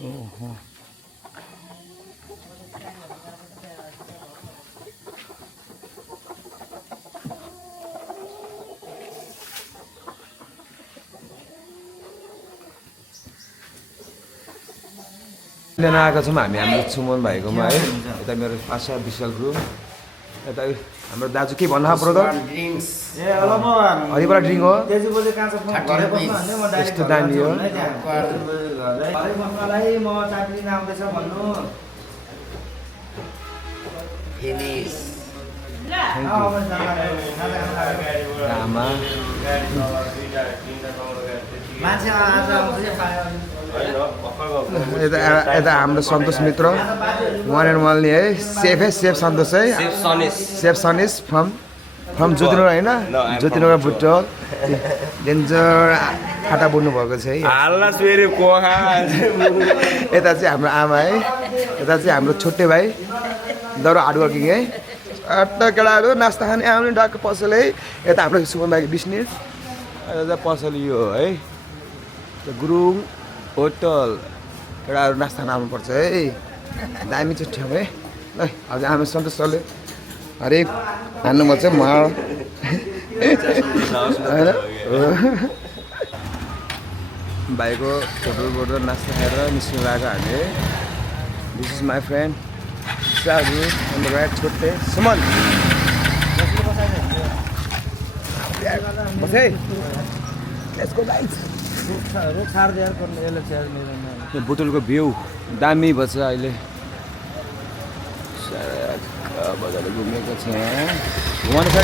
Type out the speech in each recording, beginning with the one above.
ओहो लिन आएका छौँ हामी हाम्रो सुमन भाइकोमा है यता मेरो आशा विशाल ग्रुप यता हाम्रो दाजु के भन्नु ब्रदर हरिबाट ड्रिङ्क हो यस्तो दामी हो आमा यता हाम्रो सन्तोष मित्र वान एन्ड वान है सेफ सन्तोष है सेफ सनिस फ्रम ज्योतिनगर होइन ज्योतिनगर भुट्टो डेन्जर खाटा बोल्नु भएको छ है यता चाहिँ हाम्रो आमा है यता चाहिँ हाम्रो छुट्टे भाइ दौरा हार्डवर्किङ है अट्टा केटाहरू नास्ता खाने आउने डाक्टर पसल है यता हाम्रो सुमन भाइको बिजनेस यता पसल यो है गुरुङ होटल केटाहरू नास्ता खान आउनुपर्छ है दामी चाहिँ ठाउँ है ल हजुर हाम्रो सन्तोष सरले हरेक हान्नुपर्छ म भाइको होटलबाट नास्ता खाएर निस्किनु लागेको हामी है दिस इज माई फ्रेन्ड साधु अन्त राइट छोटे सुमन बसै लेट्स गो गाइस यो बोतलको भ्यू दामी भएछ अहिले बजार घुमेको छ घुमाउनु छ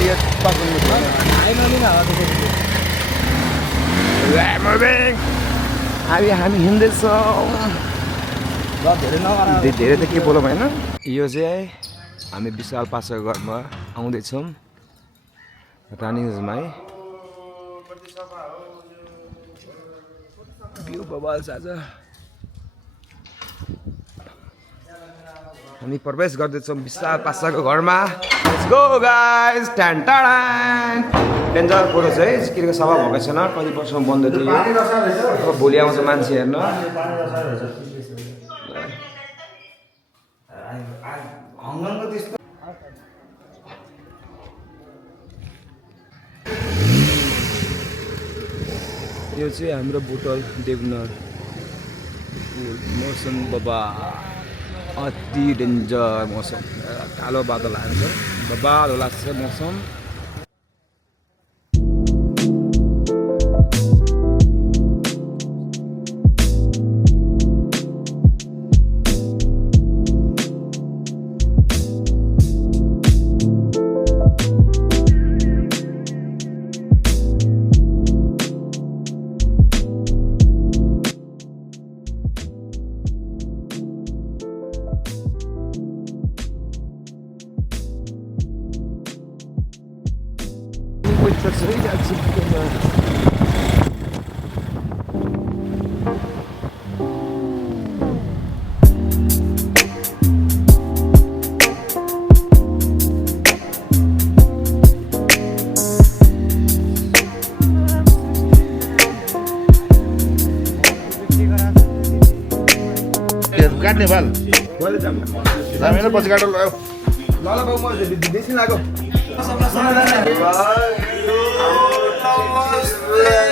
यो हामी हिँड्दैछौँ धेरै त के बोलौँ होइन यो चाहिँ हामी विशाल पासाको घरमा आउँदैछौँ रानीगञ्जमा है भ्यू बबाल छ आज हामी प्रवेश गर्दैछौँ विशाल पासाको घरमा लेट्स गो गाइस टान टान डेन्जर फोटो छ है किनको सभा भएको छैन कति वर्षमा बन्द थियो अब भोलि आउँछ मान्छे हेर्न यो चाहिँ हाम्रो बोतल देवनाथ मौसम बाबा अति डेन्जर मौसम कालो बादल आएको छ बबाल लाग्छ मौसम काट्ने बाल हामीलाई पछि काटो ल ल बाबु म बेसी लाग्यो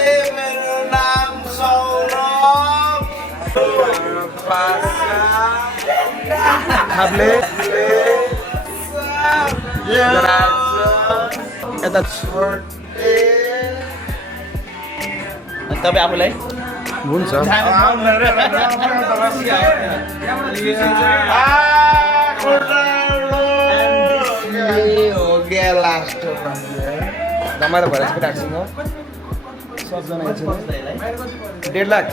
मेरो नाम सौरभ यता तपाईँ आफूलाई हुन्छ रमाइलो भएर चाहिँ राख्छौँ सबजना 1.5 लाख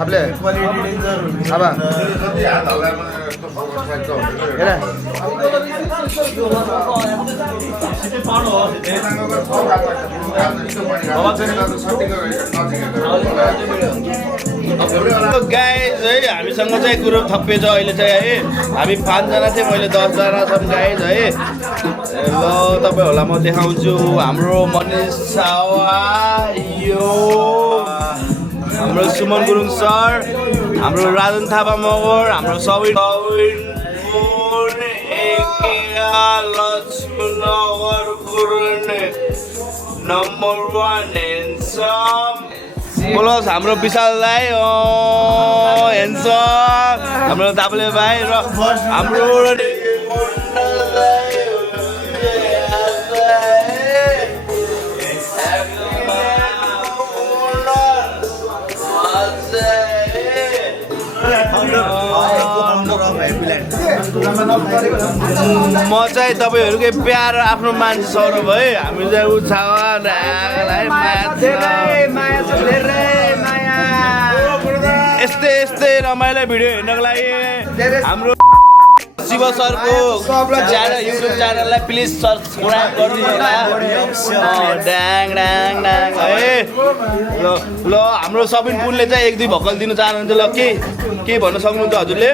आपले अब हेर गाइज है हामीसँग चाहिँ कुरो थप्पे छ अहिले चाहिँ है हामी 5 जना थियौँ मैले 10 जना छौँ गाइज है ल तपाईँहरूलाई म देखाउँछु हाम्रो मनिष सावा यो हाम्रो सुमन गुरुङ सर हाम्रो राजन थापा मगर हाम्रो सबिन नम्बर 1 ह्यान्डसम प्लस हाम्रो विशाल दाई ह्यान्डसम हाम्रो दाबले भाइ र हाम्रो म चाहिँ तपाईँहरूकै प्यारो आफ्नो मान्छे सौरभ है हामी चाहिँ उछावा यस्तै रमाइलो भिडियो हेर्नको लागि हाम्रो शिव सरको च्यानल युट्युब च्यानललाई प्लिज सब्सक्राइब गर्नु होला ड्याङ ड्याङ ड्याङ है ल हाम्रो सबिन पुनले चाहिँ 1-2 भक्कल दिनु चाहनुहुन्छ ल के भन्न सक्नुहुन्छ हजुरले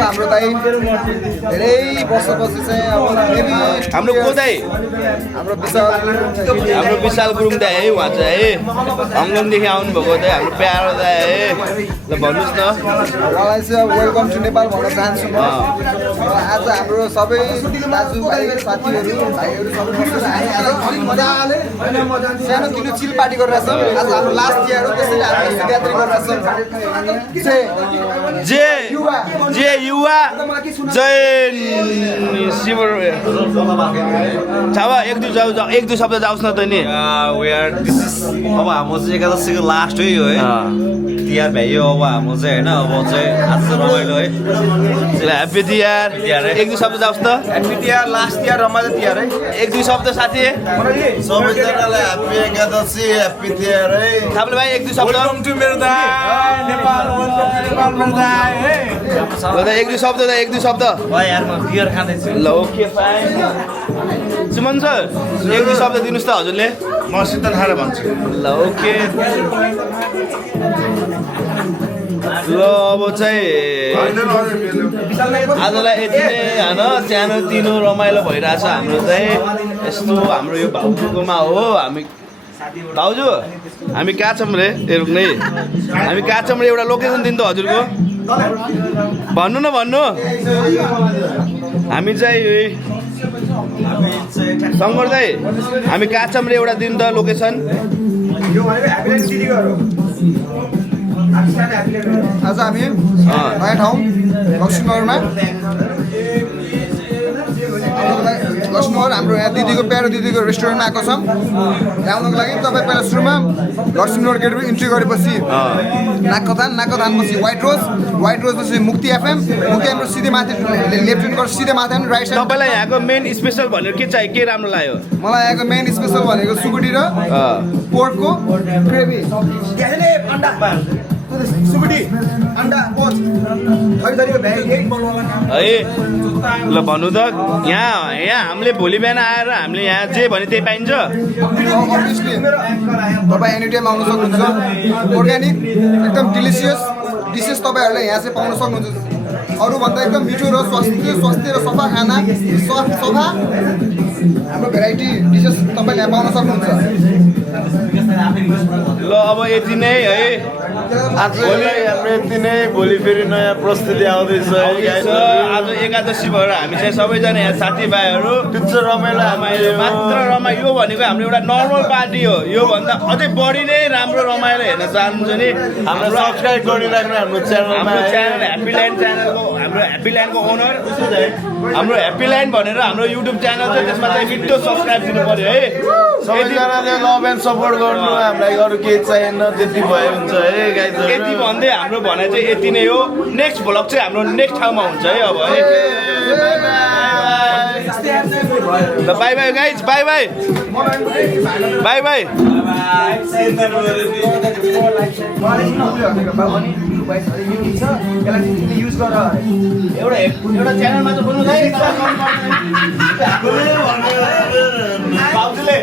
हाम्रो दाइ धेरै वर्षपछि चाहिँ हाम्रो को दाइ हाम्रो विशाल गुरुङ दाइ है उहाँ चाहिँ है हङकङदेखि आउनुभएको दाइ हाम्रो प्यारो दाइ है ल भन्नुहोस् न उहाँलाई चाहिँ वेलकम टु नेपाल भन्न चाहन्छु म आज हाम्रो सबै दाजुभाइ साथीहरू भाइहरू सबै अलिक मजाले सानो किलो चिल पार्टी गरिरहेछ आज हाम्रो लास्ट इयर हो त्यसैले हामी यात्रा गरिरहेछ जे युवा जय शिव छावा 1-2 शब्द जाओस् न त नि अब हाम्रो चाहिँ एकादशीको लास्ट हो है तिहार भ्याइयो अब हाम्रो चाहिँ होइन अब चाहिँ आज रमाइलो है ह्याप्पी तिहार 1-2 शब्द जाओस् त ह्याप्पी तिहार लास्ट तिहार रमाइलो तिहार है 1-2 शब्द साथी सबैजनालाई ह्याप्पी एकादशी ह्याप्पी तिहार है थाप्ले भाइ 1-2 शब्द मेरो नेपाल है 1-2 शब्द 1-2 शब्द यार म बियर खाँदैछु ल ओके फाइन सुमन सर 1-2 शब्द दिनुहोस् त हजुरले म शीतल खाएर भन्छु ल ओके ल अब चाहिँ आजलाई यति नै होइन सानो तिनो रमाइलो भइरहेछ हाम्रो चाहिँ यस्तो हाम्रो यो भाउजूकोमा हो हामी भाउजू हामी कहाँ छौँ रे ए रुक्नै हामी कहाँ छौँ रे एउटा लोकेसन दिनु त हजुरको भन्नु न भन्नु हामी चाहिँ शङ्कर दाइ हामी कहाँ छौँ रे एउटा दिनु त लोकेसन आज हामी नयाँ ठाउँ लक्ष्मीनगरमा लक्ष्मीनगर हाम्रो यहाँ दिदीको प्यारो दिदीको रेस्टुरेन्टमा आएको छौँ आउनको लागि तपाईँ पहिला सुरुमा लक्ष्मीनगर गेटमा इन्ट्री गरेपछि नाकथानपछि व्हाइट रोजपछि मुक्ति एफएम सिधै माथि लेफ्ट ह्यान्ड गरेर सिधै माथि राइट साइड तपाईँलाई यहाँको मेन स्पेसल भनेर के चाहियो के राम्रो लाग्यो मलाई यहाँको मेन स्पेसल भनेको सुकुटी र पोर्कको ग्रेभी सुकुटी अन्डा पोच थरीको है ल भन्नु त यहाँ हामीले भोलि बिहान आएर हामीले यहाँ जे भने त्यही पाइन्छ अभियसली तपाईँ एनी टाइम आउनु सक्नुहुन्छ अर्ग्यानिक एकदम डिलिसियस डिसेस तपाईँहरूले यहाँ चाहिँ पाउन सक्नुहुन्छ अरूभन्दा एकदम मिठो र स्वास्थ्य र सफा खाना सफा हाम्रो भेराइटी डिसेस तपाईँले यहाँ पाउन सक्नुहुन्छ ल अब यति नै है आज यति नै भोलि फेरि नयाँ प्रस्तुति आउँदैछ आज एकादशी भएर हामी चाहिँ सबैजना यहाँ साथीभाइहरू मात्र रमाइलो यो भनेको हाम्रो एउटा नर्मल पार्टी हो योभन्दा अझै बढी नै राम्रो रमाइलो हेर्न चाहनुहुन्छ नि हाम्रो सब्सक्राइब गरिराख्नु हाम्रो च्यानल ह्याप्पी ल्यान्ड च्यानलको हाम्रो ह्याप्पी ल्यान्डको ओनर हाम्रो ह्याप्पी ल्यान्ड भनेर हाम्रो युट्युब च्यानल छ त्यसमा चाहिँ मिठो सब्सक्राइब दिनु पर्यो है सबैजनाले लभ एन्ड सपोर्ट गर्नु हामीलाई अरू केही चाहिएन त्यति भयो हुन्छ है यति भन्दै हाम्रो भनाइ चाहिँ यति नै हो नेक्स्ट भ्लग चाहिँ हाम्रो नेक्स्ट ठाउँमा हुन्छ है अब है by by guys by by by by एउटा च्यानलमा चाहिँ बोल्नु भाउजूले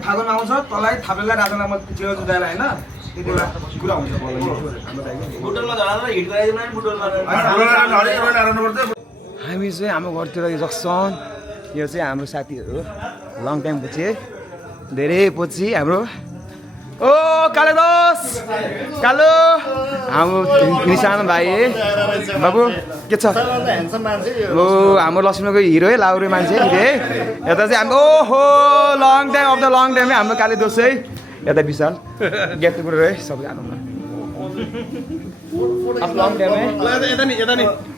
फागुनमा आउँछ तँलाई थापेलाई राजालाई म चियो जुदाइलाई होइन त्यति बेला कुरा हुन्छ हामी चाहिँ हाम्रो घरतिर जक्सन यो चाहिँ हाम्रो साथीहरू लङ टाइम पछि धेरै पछि हाम्रो ओ कालो दोस कालो हाम्रो निशान भाइ बाबु के छ ओ हाम्रो लक्ष्मीको हिरो है लाउरे मान्छे हिरो है यता चाहिँ हाम्रो ओहो long time of the long टाइममै हाम्रो काले दोस है यता विशाल गेट टुगेदर है सबैजना लङ टाइममै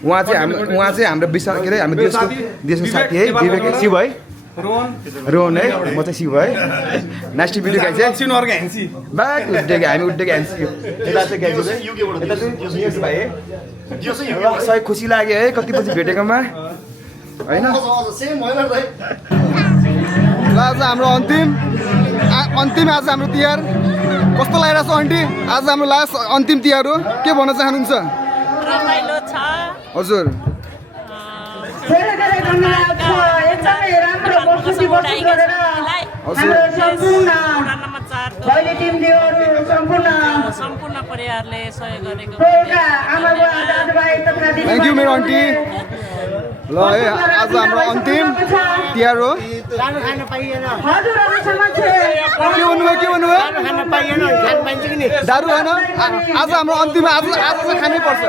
उहाँ चाहिँ हाम्रो विशाल के अरे हाम्रो देशको साथी है विवेक शिव है रोहन है म चाहिँ शिव है नेक्स्ट भिडियो गाई चाहिँ ब्याक उठ्डेको हामी उठ्डेको ह्यान्सी यता चाहिँ गाई यता चाहिँ भाइ है सही खुसी लाग्यो है कति पछि भेटेकोमा होइन ल आज हाम्रो अन्तिम आज हाम्रो तिहार कस्तो लागिरहेको छ आन्टी आज हाम्रो लास्ट अन्तिम तिहार हो के भन्न चाहनुहुन्छ रमाइलो छ हजुर सम्पूर्ण परिवारले सहयोग गरेको थ्याङ्क यू मेरो आन्टी ल है आज हाम्रो अन्तिम तिहार हो के भन्नुभयो दारू खान आज हाम्रो अन्तिम आज चाहिँ खानै पर्छ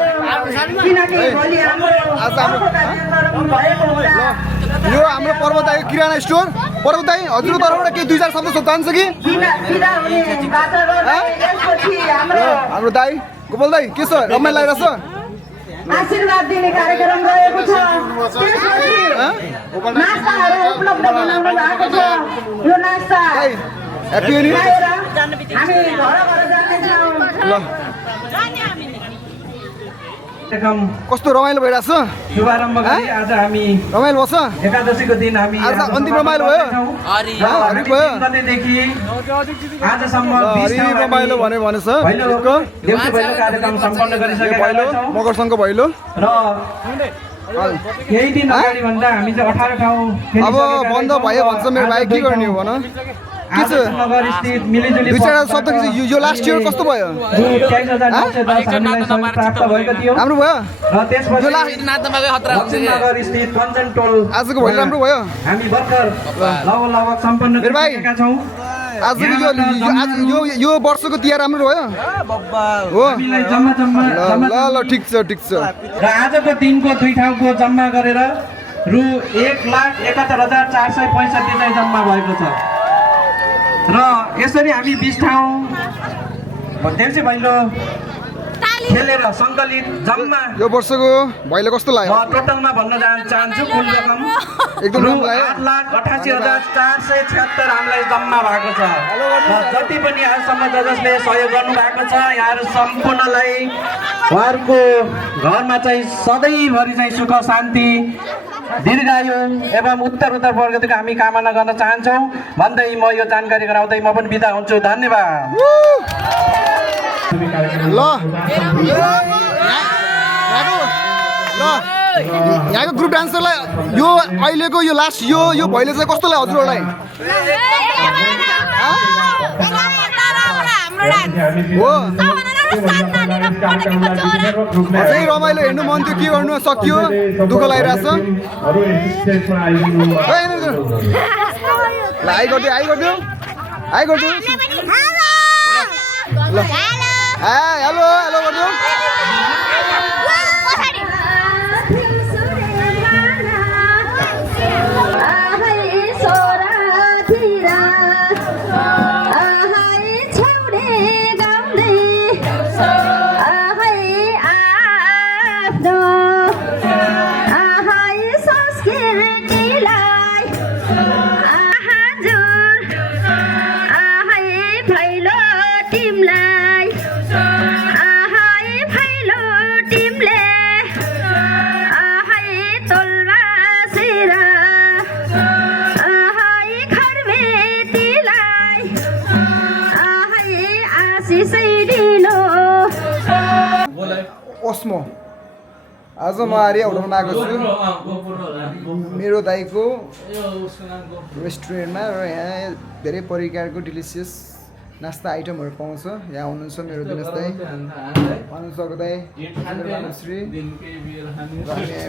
आज यो हाम्रो पर्वताको किराना स्टोर पर्वताई हजुरको तर्फबाट केही 2-4 शब्द सोध्नु कि हाम्रो दाई गोपाल दाई के छ रमाइलो लागिरहेछ आशीर्वाद दिने कार्यक्रम रहेको छ त्यसपछि नास्ताहरू उपलब्ध बनाउनु भएको छ यो नास्ता ह्याप्पी नि हामी घर जानेछौँ कस्तो रमाइलो भइरहेछ शुभारम्भ गरी आज हामी रमाइलो बस्छ एकादशीको दिन हामी आज अन्तिम रमाइलो भयो हरि भयो गतेदेखि आजसम्म 20 रमाइलो भनेछ भैलोको देउसी भैलो कार्यक्रम सम्पन्न गरिसकेका छौँ मकर सङ्घको भैलो र केही दिन अगाडि भन्दा हामी चाहिँ 18 ठाउँ अब बन्द भयो भन्छ मेरो भाइ के गर्ने हो भन के छ नगर स्थित मिलिजुली 2-4 शब्द यो लास्ट इयर कस्तो भयो 22910 हामीलाई सहयोग प्राप्त भएको थियो राम्रो भयो र त्यसपछि नगर स्थित कञ्चन टोल आजको भैलो राम्रो भयो हामी भर्खर लगभग सम्पन्न गरिसकेका छौँ आजको यो वर्षको तिहार राम्रो भयो हो हामीलाई जम्मा ल ठिक छ र आजको दिनको 2 ठाउँको जम्मा गरेर रु 1,71,465 चाहिँ जम्मा भएको छ र यसरी हामी 20 ठाउँ देउसी भैलो खेलेर सङ्कलित जम्मा यो वर्षको भैलो कस्तो लाग्यो म टोटलमा भन्न चाहन्छु कुल रकम एकदम राम्रो लाग्यो 8,88,476 हामीलाई जम्मा भएको छ र जति पनि आजसम्म जसले सहयोग गर्नु भएको छ यहाँहरू सम्पूर्णलाई उहाँहरूको घरमा चाहिँ सधैँभरि चाहिँ सुख शान्ति दीर्घायु एवं उत्तर प्रगतिको हामी कामना गर्न चाहन्छौँ भन्दै म यो जानकारी गराउँदै म पनि बिदा हुन्छु धन्यवाद ल यहाँको ग्रुप डान्सरलाई यो अहिलेको यो लास्ट यो भैलो चाहिँ कस्तो लाग्यो हजुरहरूलाई हो अझै रमाइलो हेर्नु मन थियो के गर्नु सक्यो दुःख लागिरहेछ ल आइ गरिदियो ल हेलो गरिदियो आज म आर्य होटलमा आएको छु मेरो दाइको रेस्टुरेन्टमा र यहाँ धेरै प्रकारको डिलिसियस नास्ता आइटमहरू पाउँछ। यहाँ हुनुहुन्छ मेरो दिनेश दाई, अनुसक दाई, श्री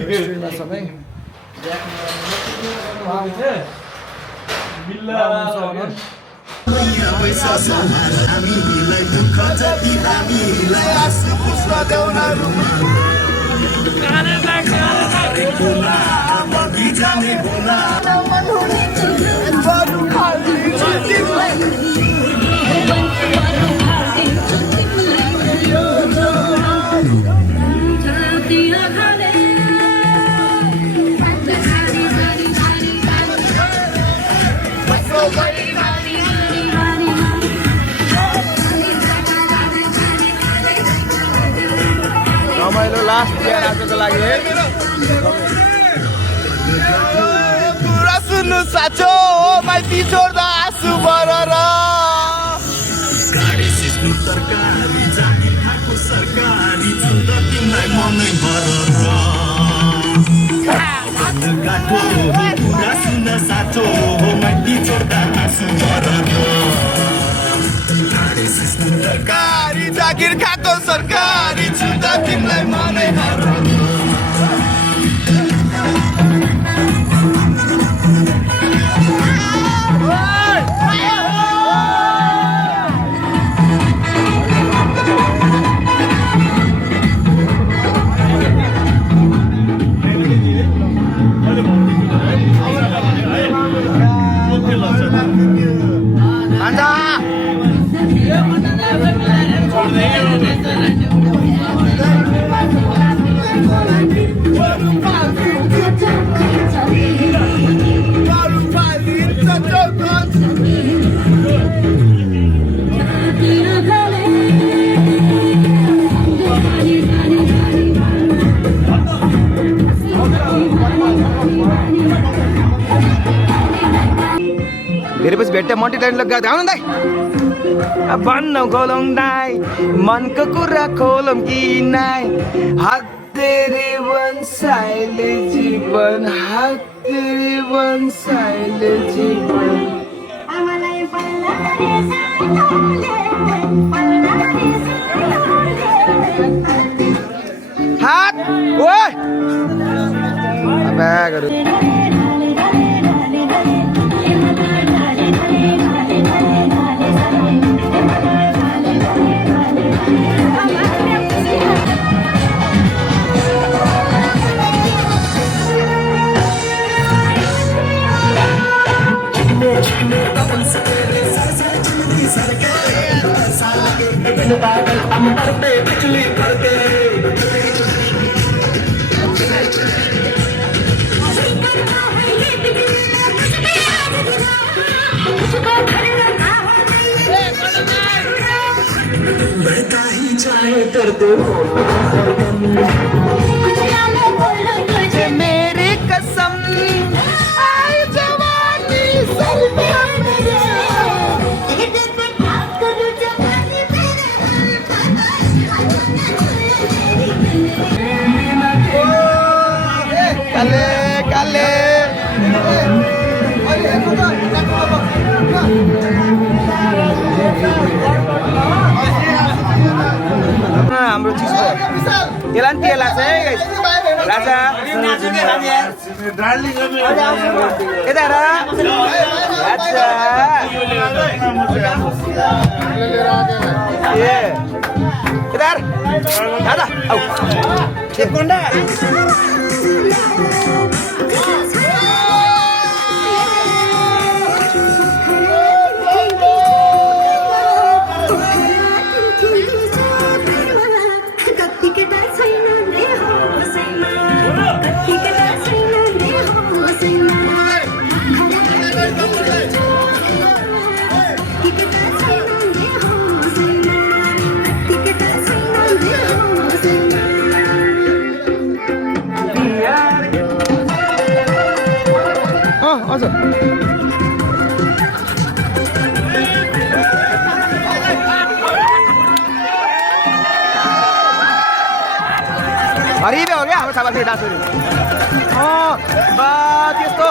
रेस्टुरेन्टमा सबै रमाइलो लास्ट बिहान आजको लागि है। कुरा सुन्नु साँचो माइती छोड्दा आँसु बरर गाडी सिस्नु तरकारी जानी खाएको सरकारी चुन्द तिमीलाई मनै बरर गाठो कुरा सुन्न साँचो माइती छोड्दा आँसु बरर गाडी सिस्नु सरकारी जागिर खाएको सरकारी छुँदा तिमीलाई मनै बरर धेरै पछि भेट्टा मन्टी टाइम लगा आउनु दाइ भन्न खोलौँ दाइ मनको कुरा खोलौँ कि नाइ हात तेरे वंशाइले जीवन हात तेरे वंशाइले जीवन हात ओए ब्यागहरु मेरे कसम आई जवानी सर पे काले काले हाम्रो चिज त्यसलाई नि तेल लाग्छ है राजा यता हेर राजा ए यता हेर राजा आऊ चेपकोन्डा आवाज फेरि डान्स गऱ्यो बा त्यस्तो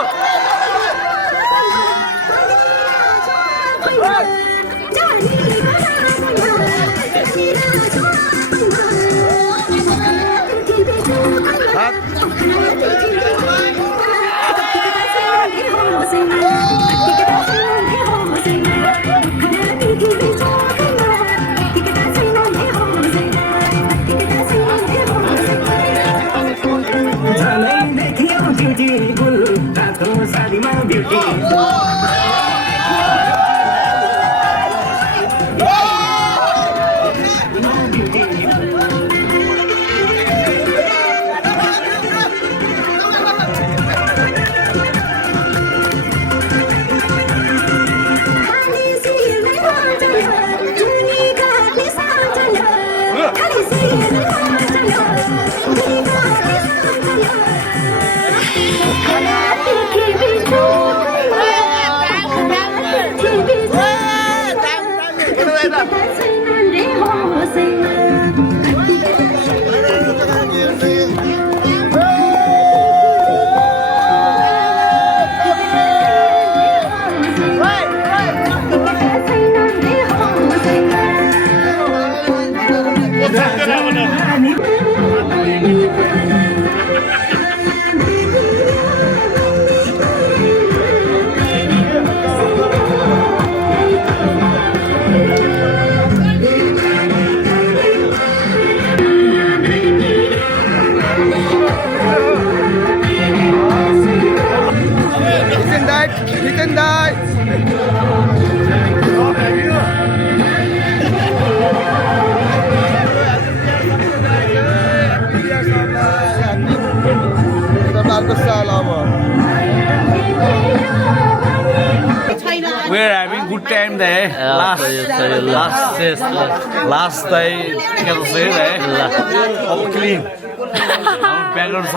We're having good time there. Last day, can say that. Clean. Our background,